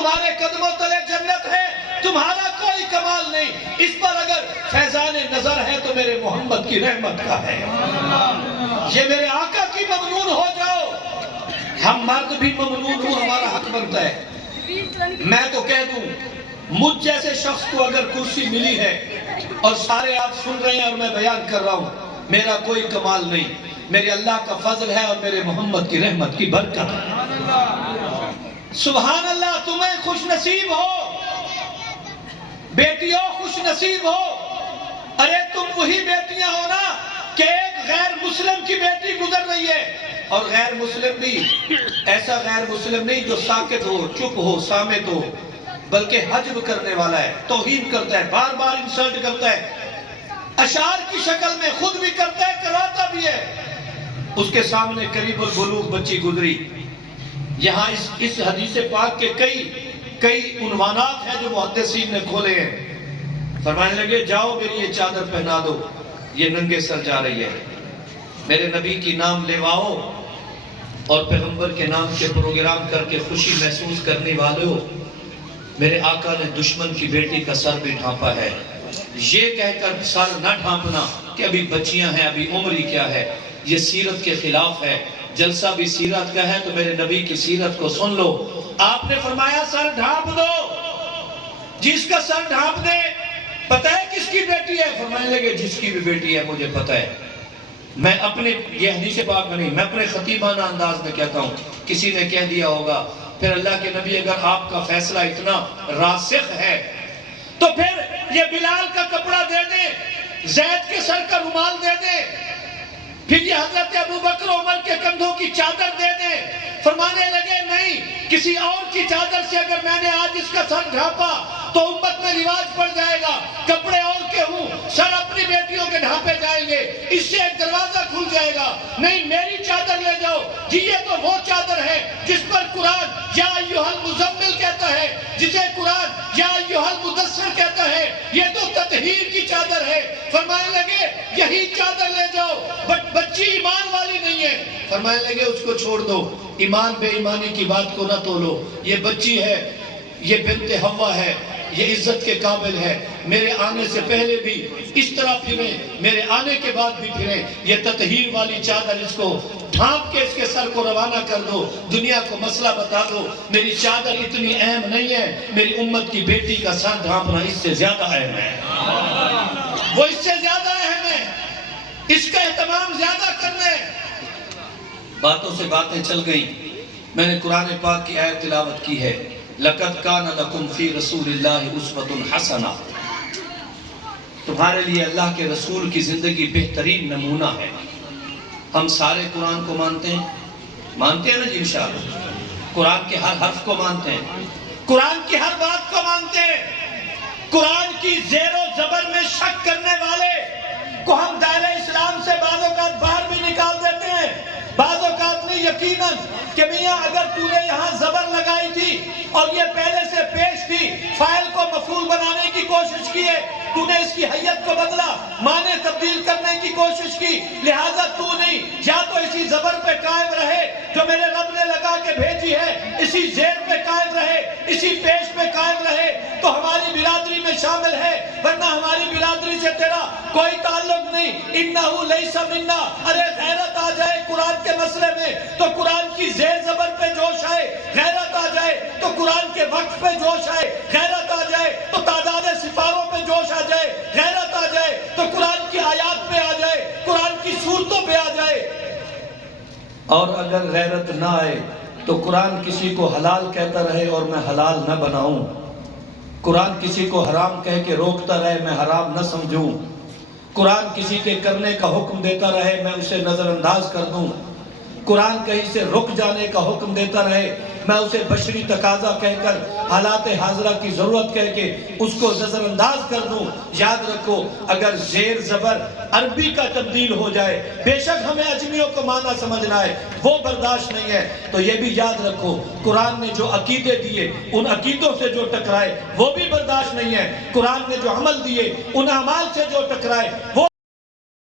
تمہارے قدموں تلے جنت ہے، تمہارا کوئی کمال نہیں، اس پر اگر فیضان نظر ہے تو میرے محمد کی رحمت کا ہے۔ یہ میرے آقا کی ممنون ہو جاؤ، ہم مرد بھی ممنون ہوں، ہمارا حق بنتا ہے۔ میں تو کہہ دوں مجھ جیسے شخص کو اگر کرسی ملی ہے اور سارے آپ سن رہے ہیں اور میں بیان کر رہا ہوں، میرا کوئی کمال نہیں، میرے اللہ کا فضل ہے اور میرے محمد کی رحمت کی برکت ہے۔ سبحان اللہ، تمہیں خوش نصیب ہو بیٹیوں، خوش نصیب ہو۔ ارے تم وہی بیٹیاں ہو نا کہ ایک غیر مسلم کی بیٹی گزر رہی ہے، اور غیر مسلم بھی ایسا غیر مسلم نہیں جو ساکت ہو، چپ ہو، صامت ہو، بلکہ حجب کرنے والا ہے، توہین کرتا ہے، بار بار انسلٹ کرتا ہے، اشعار کی شکل میں خود بھی کرتا ہے، کرواتا بھی ہے۔ اس کے سامنے قریب البلوغ بچی گزری۔ یہاں اس حدیث پاک کے کئی عنوانات ہیں جو محدثین نے کھولے ہیں۔ فرمانے لگے جاؤ میری یہ چادر پہنا دو، یہ ننگے سر جا رہی ہے۔ میرے نبی کی نام لیواؤ اور پیغمبر کے نام کے پروگرام کر کے خوشی محسوس کرنے والوں، میرے آقا نے دشمن کی بیٹی کا سر بھی ڈھانپا ہے۔ یہ کہہ کر سر نہ ڈھانپنا کہ ابھی بچیاں ہیں، ابھی عمر ہی کیا ہے، یہ سیرت کے خلاف ہے۔ جلسہ بھی سیرت کا ہے تو میرے نبی کی سیرت کو سن لو۔ آپ نے فرمایا سر ڈھانپ دو، جس کا سر ڈھانپ دے پتہ ہے کس کی بیٹی ہے؟ فرمانے لگے جس کی بھی بیٹی ہے مجھے پتہ ہے۔ میں اپنے یہ حدیث پاک میں نہیں، میں اپنے خطیبانہ انداز میں کہتا ہوں، کسی نے کہہ دیا ہوگا، پھر اللہ کے نبی اگر آپ کا فیصلہ اتنا راسخ ہے تو پھر یہ بلال کا کپڑا دے دیں، زید کے سر کا رومال دے دیں، پھر یہ حضرت ابوبکر عمر کے کندھوں کی چادر دے دیں۔ فرمانے لگے نہیں، کسی اور کی چادر سے اگر میں نے آج اس کا سر ڈھانپا تو امت میں رواج پڑ جائے گا، کپڑے اور کے ہوں، سر اپنی بیٹیوں کے ڈھانپے جائیں گے، اس سے ایک دروازہ کھل جائے گا۔ نہیں، میری چادر لے جاؤ۔ جی یہ تو وہ چادر ہے جس پر قرآن یا ایھا المزمل کہتا ہے، جسے قرآن یا ایھا المدثر کہتا ہے، یہ تو تطہیر کی چادر ہے۔ فرمانے لگے یہی چادر لے جاؤ، بچی ایمان والی نہیں ہے۔ فرمانے لگے اس کو چھوڑ دو، ایمان بے ایمانی کی بات کو نہ تولو، یہ بچی ہے، یہ بنت حوا ہے، یہ عزت کے قابل ہے، میرے آنے سے پہلے بھی اس طرح پھریں، میرے آنے کے بعد بھی پھریں، یہ تطہیر والی چادر اس کو ڈھانپ کے اس کے سر کو روانہ کر دو، دنیا کو مسئلہ بتا دو، میری چادر اتنی اہم نہیں ہے، میری امت کی بیٹی کا سر ڈھانپنا اس سے زیادہ اہم ہے، وہ اس سے زیادہ اہم ہے، اس کا اہتمام زیادہ کرنا ہے۔ باتوں سے باتیں چل گئیں، میں نے قرآن پاک کی آیت تلاوت کی ہے، لَقَدْ كَانَ لَكُمْ فِي رَسُولِ اللَّهِ أُسْوَةٌ حَسَنَةٌ، تمہارے لیے اللہ کے رسول کی زندگی بہترین نمونہ ہے۔ ہم سارے قرآن کو مانتے ہیں نا جی انشاءاللہ، قرآن کے ہر حرف کو مانتے ہیں، قرآن کی ہر بات کو مانتے ہیں۔ قرآن کی زیر و زبر میں شک کرنے والے کو ہم دائرہ اسلام سے بعض اوقات باہر بھی نکال دیتے ہیں، بعض اوقات نہیں، یقیناً کہ میاں اگر تو نے یہاں زبر لگائی تھی اور یہ پہلے سے پیش تھی، فائل کو مفعول بنانے کی کوشش کی ہے، تو نے اس کی حیت کو بدلا، معنی تبدیل کرنے کی کوشش کی، لہٰذا تو نہیں، یا تو اسی زبر پہ قائم رہے جو میرے رب نے لگا کے بھیجی ہے، اسی زیر پہ قائم رہے، اسی پیش پہ قائم رہے تو ہماری برادری میں شامل ہے، ورنہ ہماری برادری سے تیرا کوئی تعلق نہیں۔ انہو لیس منا، ارے غیرت آ جائے قرآن کے مسئلے میں تو قرآن کی زیر زبر پہ جوش آئے، غیرت آ جائے تو قرآن کے وقت پہ جوش آئے، غیرت آ جائے تو تعداد سپاروں پہ جوش آ جائے، غیرت آ جائے تو قرآن کی آیات پہ آ جائے، قرآن کی صورتوں پہ آ جائے۔ اور اگر غیرت نہ آئے تو قرآن کسی کو حلال کہتا رہے اور میں حلال نہ بناؤں، قرآن کسی کو حرام کہہ کے روکتا رہے میں حرام نہ سمجھوں، قرآن کسی کے کرنے کا حکم دیتا رہے میں اسے نظر انداز کر دوں، قرآن کہیں سے رک جانے کا حکم دیتا رہے میں اسے بشری تقاضا کہہ کر، حالات حاضرہ کی ضرورت کہہ کے اس کو نظر انداز کر دوں۔ یاد رکھو اگر زیر زبر عربی کا تبدیل ہو جائے، بے شک ہمیں اجمیوں کو معنی سمجھنا ہے، وہ برداشت نہیں ہے، تو یہ بھی یاد رکھو قرآن نے جو عقیدے دیے ان عقیدوں سے جو ٹکرائے وہ بھی برداشت نہیں ہے، قرآن نے جو عمل دیے ان اعمال سے جو ٹکرائے وہ